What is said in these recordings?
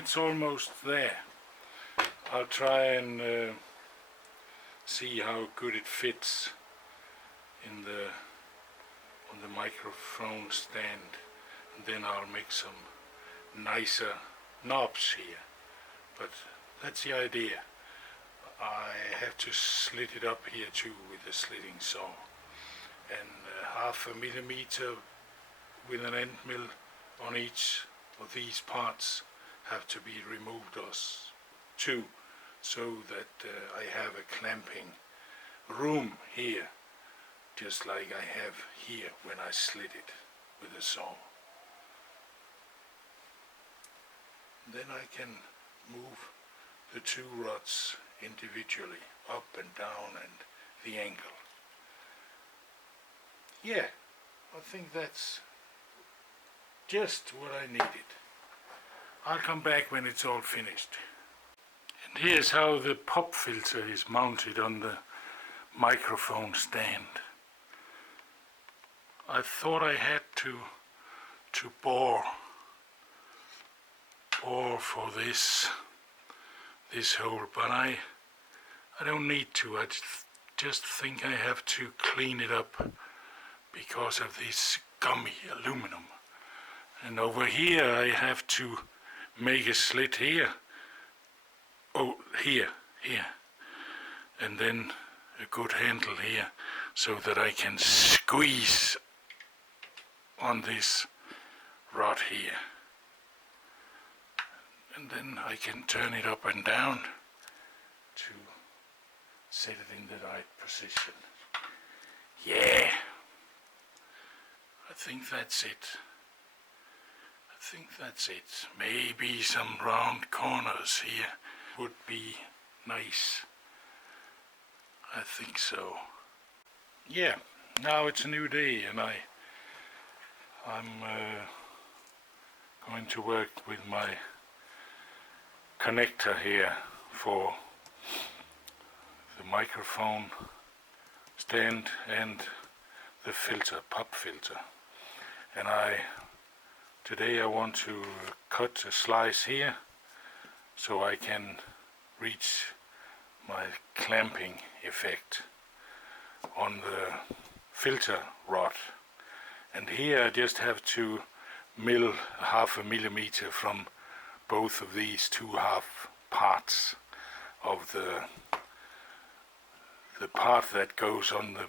it's almost there. I'll try and see how good it fits in on the microphone stand, and then I'll make some nicer knobs here. But that's the idea. I have to slit it up here too with a slitting saw, and 1/2 millimeter with an end mill on each of these parts have to be removed too, so that I have a clamping room here, just like I have here when I slit it with a saw. Then I can move the two rods individually, up and down, and the angle. Yeah, I think that's just what I needed. I'll come back when it's all finished. And here's how the pop filter is mounted on the microphone stand. I thought I had to bore for this hole, but I don't need to. I just think I have to clean it up because of this gummy aluminum. And over here I have to make a slit here. Oh, here. And then a good handle here, so that I can squeeze on this rod here. And then I can turn it up and down to set it in the right position. Yeah, I think that's it. Maybe some round corners here would be nice. I think so. Yeah, now it's a new day, and I'm going to work with my connector here for the microphone stand and the filter, pop filter. And today I want to cut a slice here so I can reach my clamping effect on the filter rod. And here I just have to mill 1/2 millimeter from both of these two half parts of the part that goes on the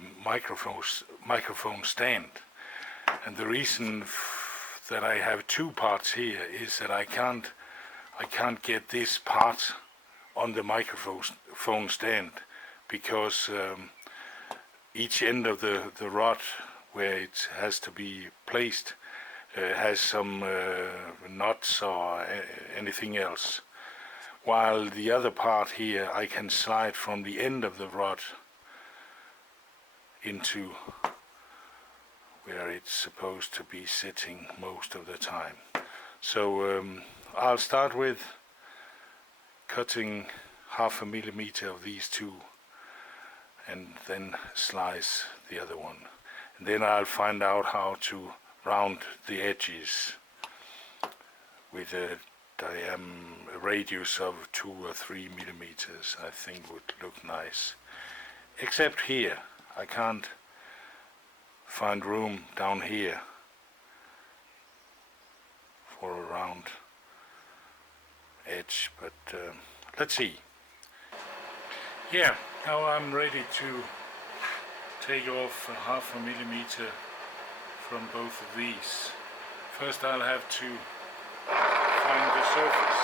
microphone stand. And the reason that I have two parts here is that I can't get this part on the microphone stand, because each end of the rod where it has to be placed has some knots or anything else, while the other part here I can slide from the end of the rod into where it's supposed to be sitting most of the time. So I'll start with cutting 1/2 millimeter of these two, and then slice the other one. And then I'll find out how to round the edges with a radius of 2 or 3 millimeters. I think would look nice. Except here, I can't find room down here for a round edge, but let's see. Yeah, now I'm ready to take off 1/2 millimeter from both of these. First I'll have to find the surface.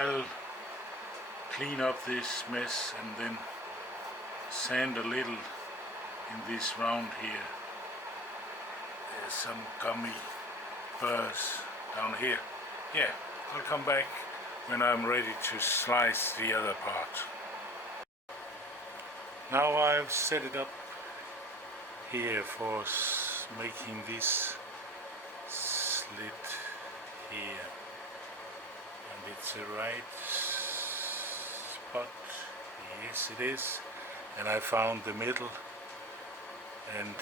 I'll clean up this mess and then sand a little in this round here. There's some gummy burrs down here. Yeah, I'll come back when I'm ready to slice the other part. Now I've set it up here for making this slit here, and it's the right spot. Yes, it is. And I found the middle, and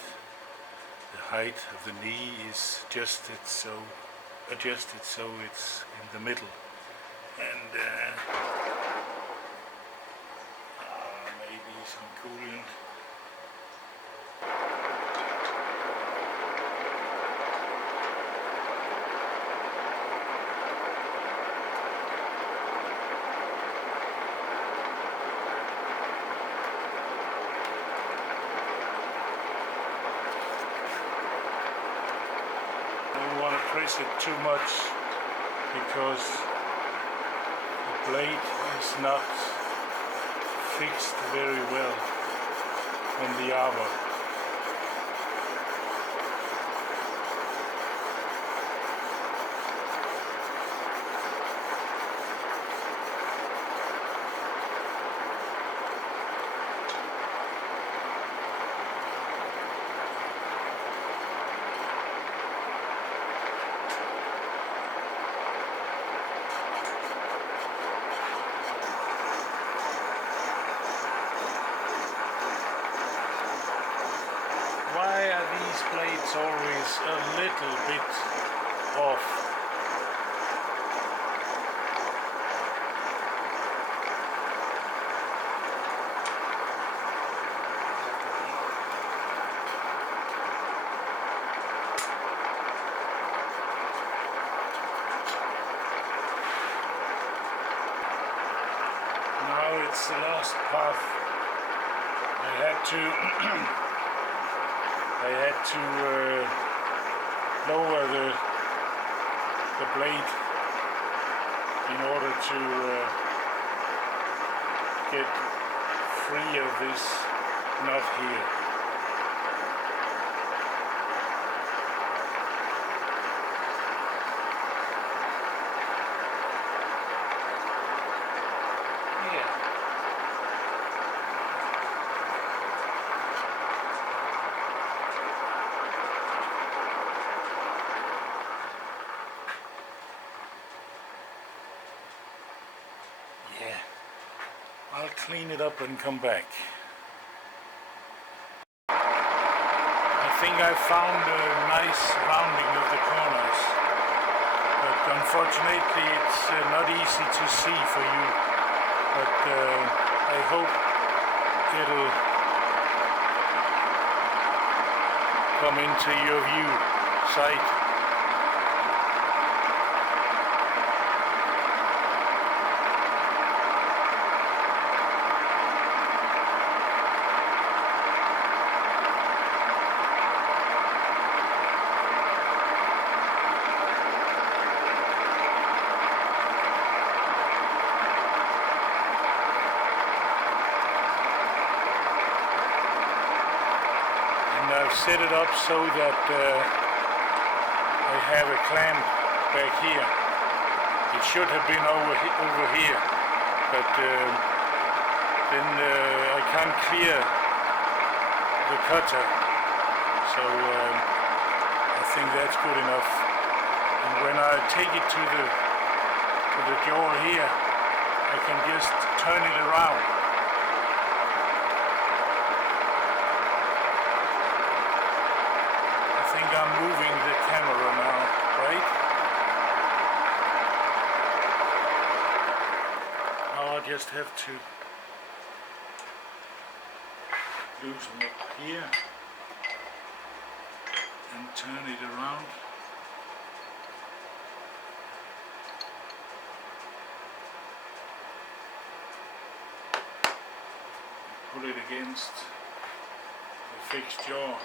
the height of the knee is adjusted so it's in the middle. And maybe some coolant. Don't want to press it too much because the blade is not fixed very well on the arbor. Why are these blades always a little bit off? Now it's the last part. I had to lower the blade in order to get free of this knot here. I'll clean it up and come back. I think I found a nice rounding of the corners, but unfortunately it's not easy to see for you, but I hope it'll come into your view sight. I've set it up so that I have a clamp back here. It should have been over here, but then I can't clear the cutter, so I think that's good enough. And when I take it to the jaw here, I can just turn it around. I think I'm moving the camera now, right? Now I just have to loosen up here and turn it around. Put it against the fixed jaw.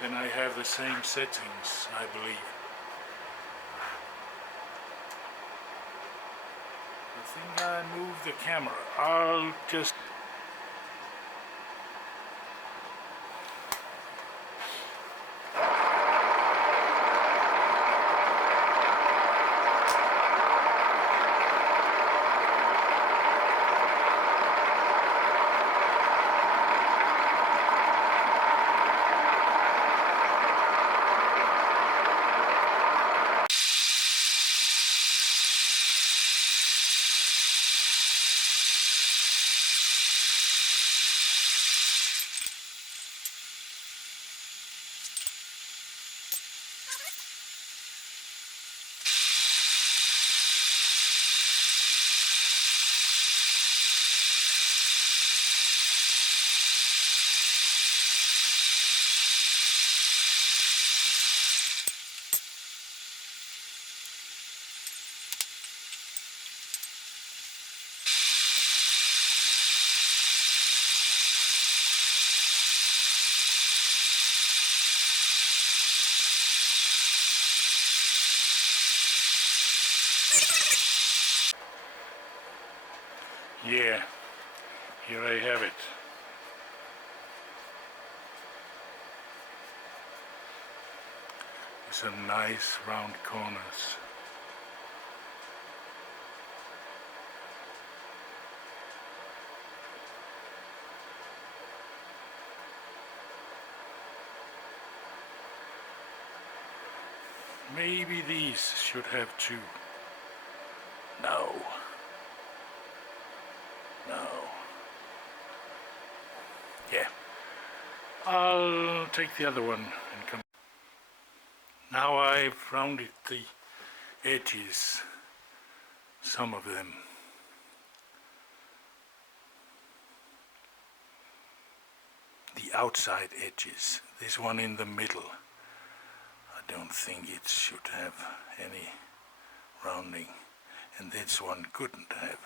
Then I have the same settings, I believe. think I moved the camera. I'll just... Yeah, here I have it. With some nice round corners. Maybe these should have two. No. No. Yeah. I'll take the other one and come. Now I've rounded the edges, some of them. The outside edges. This one in the middle. I don't think it should have any rounding, and this one couldn't have.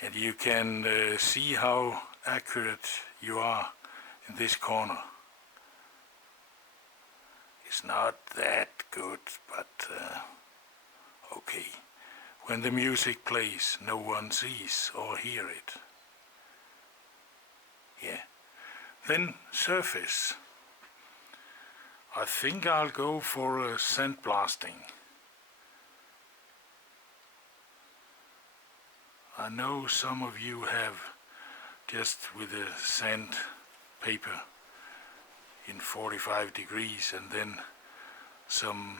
And you can see how accurate you are in this corner. It's not that good, but okay. When the music plays, no one sees or hear it. Yeah. Then surface. I think I'll go for a sandblasting. I know some of you have just with a sandpaper in 45 degrees and then some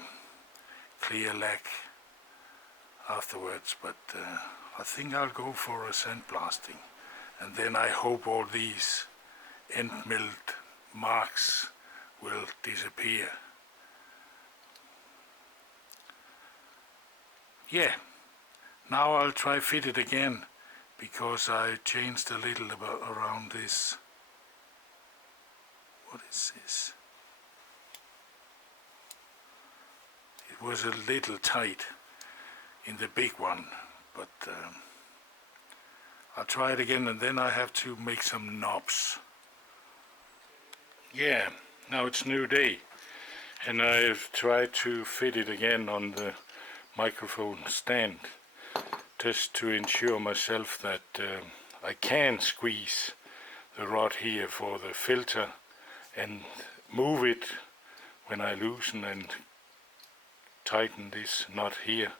clear lac afterwards, but I think I'll go for a sandblasting, and then I hope all these end milled marks will disappear. Yeah. Now I'll try fit it again, because I changed a little around this. What is this? It was a little tight in the big one, but I'll try it again, and then I have to make some knobs. Yeah, now it's new day, and I've tried to fit it again on the microphone stand, just to ensure myself that I can squeeze the rod here for the filter and move it when I loosen and tighten this nut here,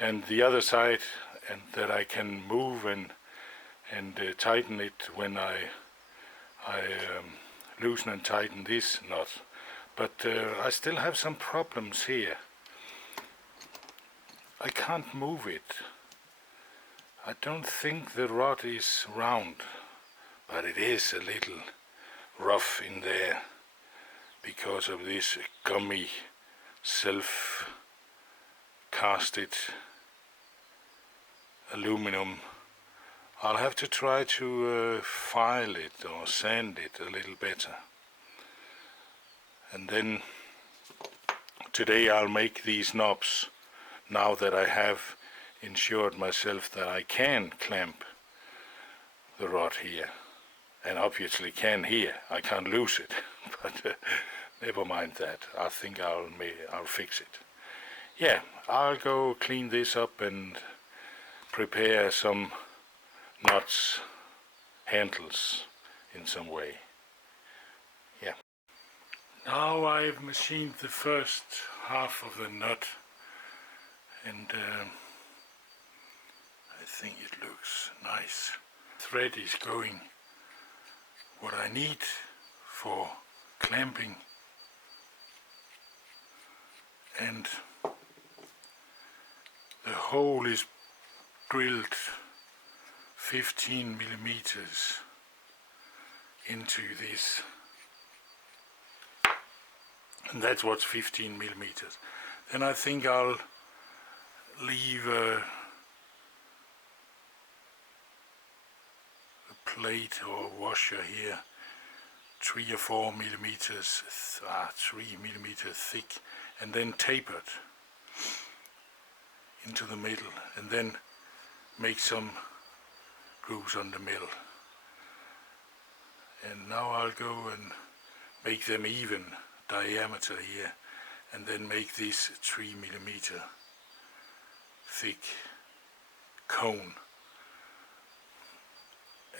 and the other side, and that I can move and tighten it when I loosen and tighten this nut. But I still have some problems here. I can't move it. I don't think the rod is round, but it is a little rough in there because of this gummy self-casted aluminum. I'll have to try to file it or sand it a little better. And then today I'll make these knobs, now that I have ensured myself that I can clamp the rod here, and obviously can here. I can't lose it, but never mind that. I think I'll fix it. yeah, I'll go clean this up and prepare some nuts, handles in some way. Yeah. Now I've machined the first half of the nut, and I think it looks nice. Thread is going what I need for clamping, and the hole is drilled 15 millimeters into this, and that's what's 15 millimeters. Then I think I'll leave a plate or washer here 3 or 4 millimeters, 3 millimeters thick, and then taper it into the middle, and then make some grooves on the middle. And now I'll go and make them even diameter here, and then make this 3 millimeter thick cone,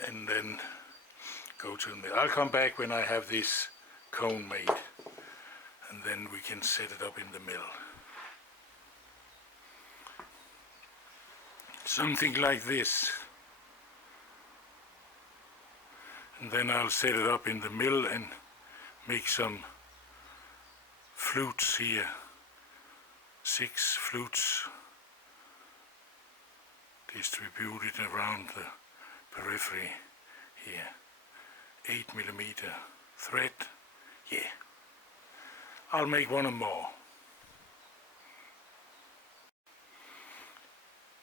and then go to the middle. I'll come back when I have this cone made, and then we can set it up in the middle. Something like this. And then I'll set it up in the middle and make some flutes here. 6 flutes distributed around the periphery here. 8 millimeter thread. Yeah. I'll make one or more.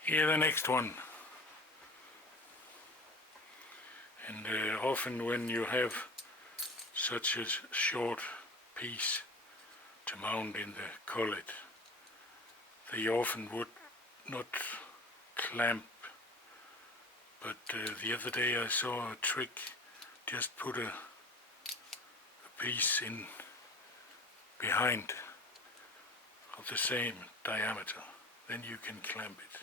Here the next one. And often when you have such a short piece to mount in the collet, they often would not clamp, but the other day I saw a trick. Just put a piece in behind of the same diameter, then you can clamp it.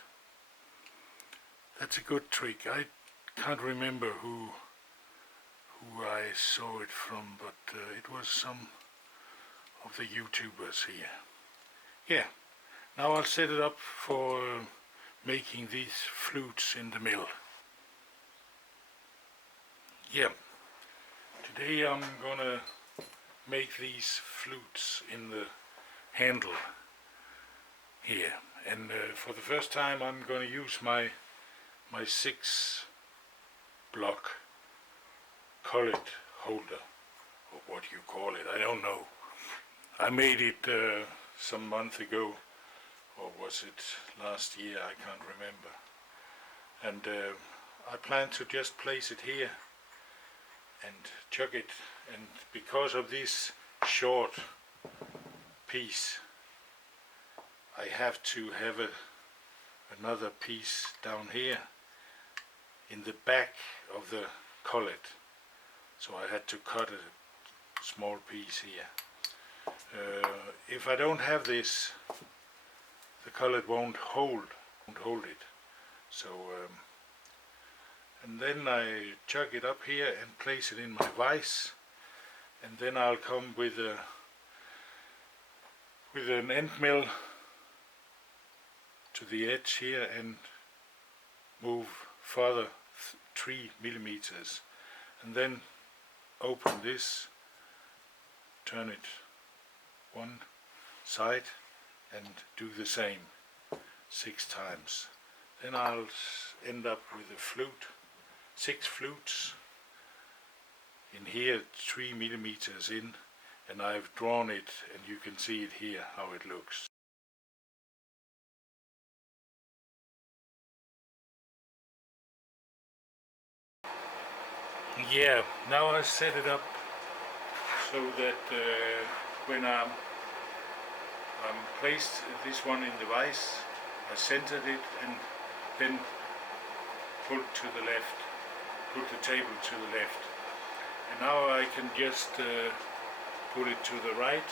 That's a good trick. I can't remember who I saw it from, but it was some of the YouTubers here. Yeah, now I'll set it up for making these flutes in the middle. Yeah, today I'm gonna make these flutes in the handle here, and for the first time I'm gonna use my 6 block collet holder, or what you call it, I don't know. I made it some month ago, or was it last year, I can't remember. And I plan to just place it here and chuck it, and because of this short piece I have to have another piece down here in the back of the collet, so I had to cut a small piece here. If I don't have this, the collet won't hold it. So and then I chuck it up here and place it in my vise, and then I'll come with an end mill to the edge here and move further 3 millimeters, and then open this, turn it one side and do the same 6 times. Then I'll end up with a flute, 6 flutes in here, 3 millimeters in, and I've drawn it, and you can see it here how it looks. Yeah, now I set it up so that when I'm placed this one in the vise, I centered it and then pulled to the left, put the table to the left. And now I can just pull it to the right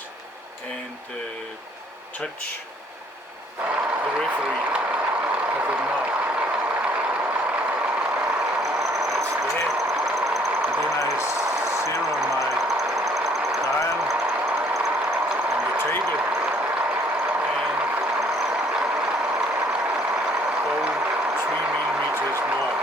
and touch periphery of the knob. That's there. And then I zero my dial on the table and go 3 millimeters more.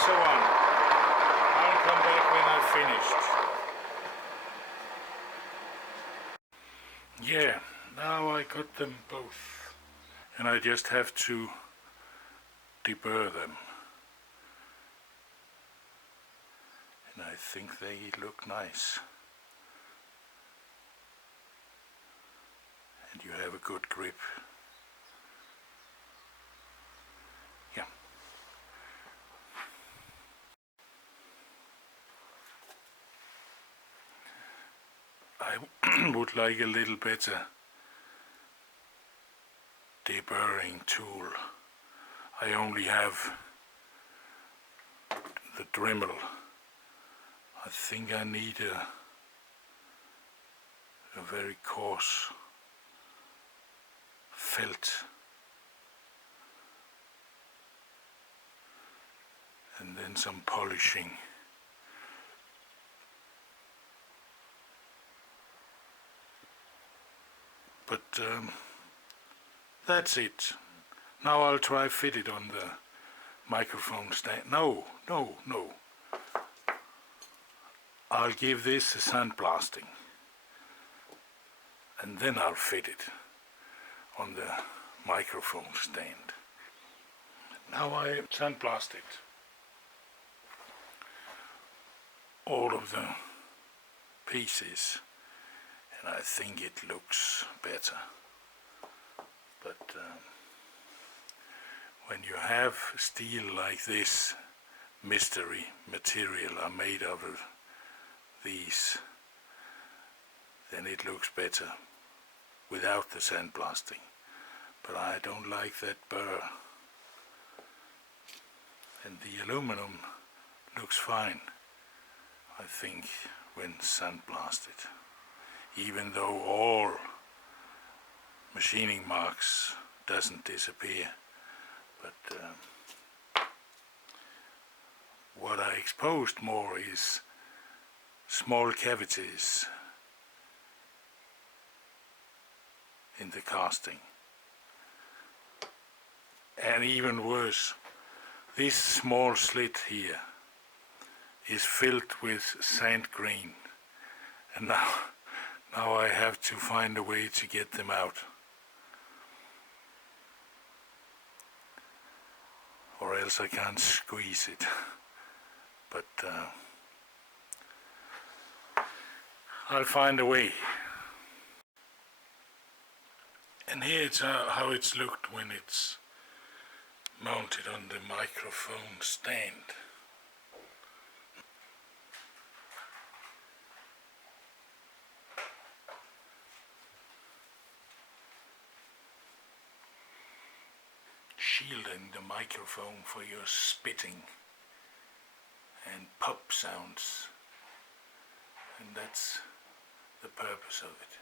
So on. I'll come back when I've finished. Yeah, now I got them both. And I just have to deburr them. And I think they look nice. And you have a good grip. Yeah. I would like a little better deburring tool. I only have the Dremel. I think I need a very coarse felt and then some polishing. But that's it. Now I'll try fit it on the microphone stand. No. I'll give this a sandblasting and then I'll fit it on the microphone stand. Now I sandblasted all of the pieces and I think it looks better. But when you have steel like this, mystery material are made of these, then it looks better without the sandblasting. But I don't like that burr. And the aluminum looks fine, I think, when sandblasted. Even though all machining marks doesn't disappear. But what I exposed more is small cavities in the casting. And even worse, this small slit here is filled with sand grain. And now I have to find a way to get them out. Or else I can't squeeze it. But I'll find a way. And here it's how it's looked when it's mounted on the microphone stand. Shielding the microphone for your spitting and pop sounds. And that's the purpose of it.